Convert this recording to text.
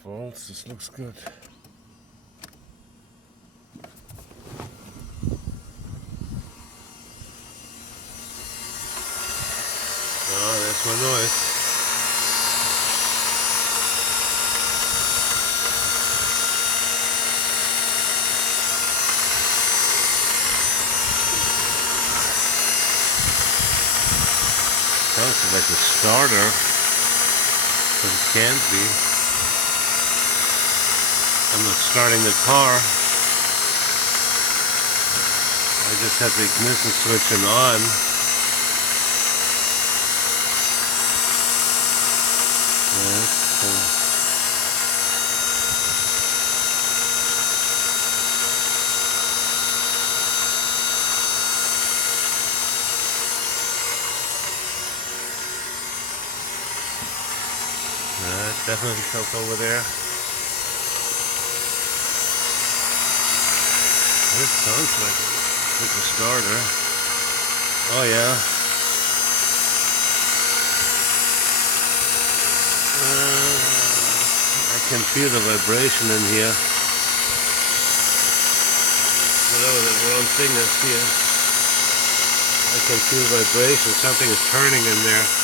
12 volts, this looks good. Oh, that's my noise. Sounds like a starter, but it can't be. I'm not starting the car. I just have the ignition switch on. That's cool. Definitely felt over there. This sounds like a starter. Oh yeah. I can feel the vibration in here. Whatever the wrong thing is here. I can feel vibration. Something is turning in there.